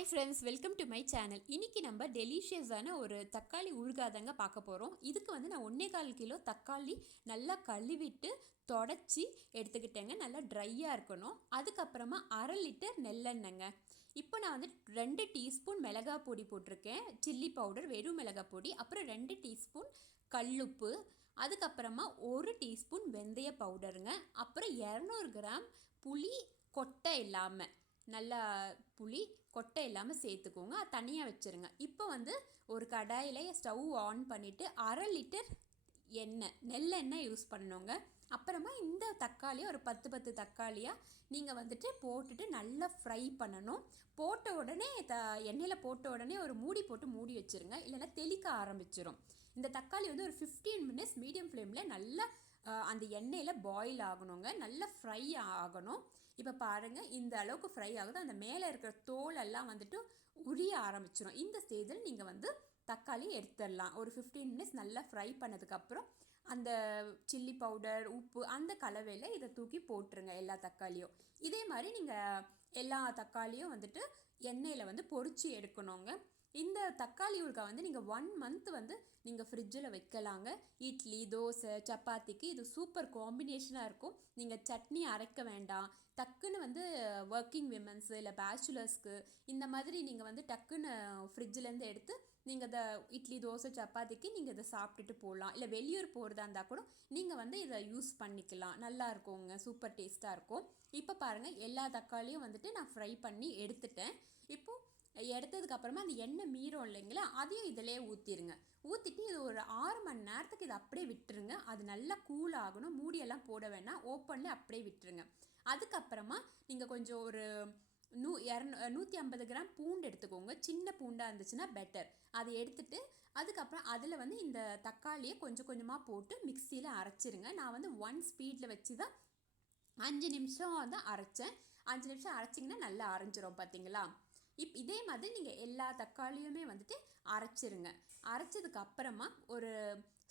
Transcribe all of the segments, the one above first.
Hi friends, welcome to my channel. இன்றைக்கி நம்ம டெலிஷியஸான ஒரு தக்காளி ஊறுகாய் தாங்க பார்க்க போகிறோம். இதுக்கு நான் 1.25 கிலோ தக்காளி நல்லா கழுவிட்டு தொடச்சி எடுத்துக்கிட்டேங்க. நல்லா ட்ரையாக இருக்கணும். அதுக்கப்புறமா 1/2 லிட்டர் நெல்லெண்ணெய்ங்க. இப்போ நான் 2 டீஸ்பூன் மிளகாய் பொடி போட்டிருக்கேன், சில்லி பவுடர், வெறும் மிளகாய் பொடி. அப்புறம் 2 டீஸ்பூன் கல்லுப்பு. அதுக்கப்புறமா 1 டீஸ்பூன் வெந்தய பவுடருங்க. அப்புறம் 200 கிராம் புளி, கொட்டை இல்லாமல், நல்லா புளி கொட்டை இல்லாமல் சேர்த்துக்கோங்க. அது தனியாக வச்சுருங்க. இப்போ ஒரு கடாயில் ஸ்டவ் ஆன் பண்ணிவிட்டு 1/2 லிட்டர் எண்ணெய், நெல்லெண்ணெய் யூஸ் பண்ணணுங்க. அப்புறமா இந்த தக்காளியை ஒரு 10 தக்காளியாக நீங்கள் போட்டுட்டு நல்லா ஃப்ரை பண்ணணும். போட்ட உடனே எண்ணெயில் போட்ட உடனே ஒரு மூடி போட்டு மூடி வச்சுருங்க, இல்லைன்னா தெளிக்க ஆரம்பிச்சிடும். இந்த தக்காளி ஒரு 15 மினிட்ஸ் மீடியம் ஃப்ளேமில் நல்லா அந்த எண்ணெயில் பாயில் ஆகணுங்க. நல்லா ஃப்ரை ஆகணும். இப்போ பாருங்கள், இந்த அளவுக்கு ஃப்ரை ஆகுது. அந்த மேலே இருக்கிற தோலெல்லாம் உரிய ஆரம்பிச்சிடும். இந்த ஸ்டேஜில் நீங்கள் தக்காளி எடுத்துடலாம். ஒரு 15 மினிட்ஸ் நல்லா ஃப்ரை பண்ணதுக்கப்புறம் அந்த சில்லி பவுடர், உப்பு, அந்த கலவையில் இதை தூக்கி போட்டுருங்க எல்லா தக்காளியும். இதே மாதிரி நீங்கள் எல்லா தக்காளியும் எண்ணெயில் பொரிச்சு எடுக்கணுங்க. இந்த தக்காளி ஊறுகாய் நீங்கள் 1 மந்த் நீங்கள் ஃப்ரிட்ஜில் வைக்கலாங்க. இட்லி, தோசை, சப்பாத்திக்கு இது சூப்பர் காம்பினேஷனாக இருக்கும். நீங்கள் சட்னி அரைக்க வேண்டாம். டக்குன்னு ஒர்க்கிங் விமன்ஸு இல்லை பேச்சுலர்ஸ்க்கு இந்த மாதிரி நீங்கள் டக்குன்னு ஃப்ரிட்ஜிலேருந்து எடுத்து நீங்கள் இதை இட்லி, தோசை, சப்பாத்திக்கு நீங்கள் இதை சாப்பிட்டுட்டு போகலாம். இல்லை வெளியூர் போகிறதா இருந்தால் கூட நீங்கள் இதை யூஸ் பண்ணிக்கலாம். நல்லா இருக்குங்க, சூப்பர் டேஸ்ட்டாக இருக்கும். இப்போ பாருங்கள், எல்லா தக்காளியும் நான் ஃப்ரை பண்ணி எடுத்துட்டேன். இப்போது எடுத்ததுக்கப்புறமா அந்த எண்ணெய் மீறும் இல்லைங்களா, அதையும் இதிலே ஊற்றிடுங்க. ஊற்றிட்டு இது ஒரு 6 மணி நேரத்துக்கு இதை அப்படியே விட்டுருங்க. அது நல்லா கூல் ஆகணும். மூடியெல்லாம் போட வேணாம், ஓப்பனில் அப்படியே விட்டுருங்க. அதுக்கப்புறமா நீங்கள் கொஞ்சம் ஒரு 150 கிராம் பூண்டு எடுத்துக்கோங்க. சின்ன பூண்டாக இருந்துச்சுன்னா பெட்டர். அதை எடுத்துட்டு அதுக்கப்புறம் அதில் இந்த தக்காளியை கொஞ்சம் கொஞ்சமாக போட்டு மிக்சியில் அரைச்சிருங்க. நான் 1 ஸ்பீடில் வச்சு தான் 5 நிமிஷம் அரைச்சேன். 5 நிமிஷம் அரைச்சிங்கன்னா நல்லா அரைஞ்சிரும், பார்த்தீங்களா? இதே மாதிரி நீங்கள் எல்லா தக்காளியுமே அரைச்சிருங்க. அரைச்சதுக்கு அப்புறமா ஒரு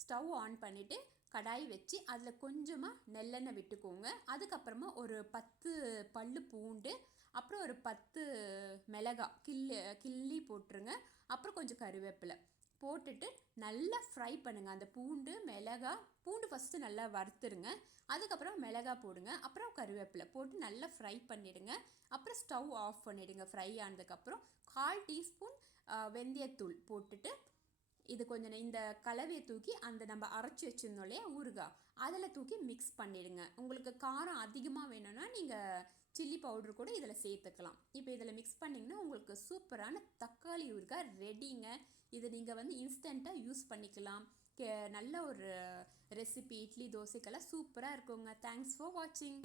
ஸ்டவ் ஆன் பண்ணிவிட்டு கடாய் வச்சு அதில் கொஞ்சமாக நெல்லெண்ணெய் விட்டுக்கோங்க. அதுக்கப்புறமா ஒரு 10 பல்லு பூண்டு, அப்புறம் ஒரு 10 மிளகாய் கிள்ளி போட்டுருங்க. அப்புறம் கொஞ்சம் கருவேப்பிலை போட்டுட்டு நல்லா ஃப்ரை பண்ணுங்கள். அந்த பூண்டு ஃபஸ்ட்டு நல்லா வறுத்துருங்க. அதுக்கப்புறம் மிளகாய் போடுங்க. அப்புறம் கருவேப்பிலை போட்டு நல்லா ஃப்ரை பண்ணிவிடுங்க. அப்புறம் ஸ்டவ் ஆஃப் பண்ணிவிடுங்க. ஃப்ரை ஆனதுக்கப்புறம் 1/4 டீஸ்பூன் வெந்தயத்தூள் போட்டுட்டு இது கொஞ்சம் இந்த கலவையை தூக்கி அந்த நம்ம அரைச்சி வச்சுருந்தோம் இல்லையா ஊறுகாய், அதில் தூக்கி மிக்ஸ் பண்ணிவிடுங்க. உங்களுக்கு காரம் அதிகமாக வேணும்னா நீங்கள் சில்லி பவுடர் கூட இதில் சேர்த்துக்கலாம். இப்போ இதில் மிக்ஸ் பண்ணிங்கன்னா உங்களுக்கு சூப்பரான தக்காளி ஊறுகாய் ரெடிங்க. இது நீங்கள் இன்ஸ்டண்ட்டாக யூஸ் பண்ணிக்கலாம். நல்ல ஒரு ரெசிபி, இட்லி, தோசைக்கெல்லாம் சூப்பராக இருக்குங்க. தேங்க்ஸ் ஃபார் வாட்சிங்.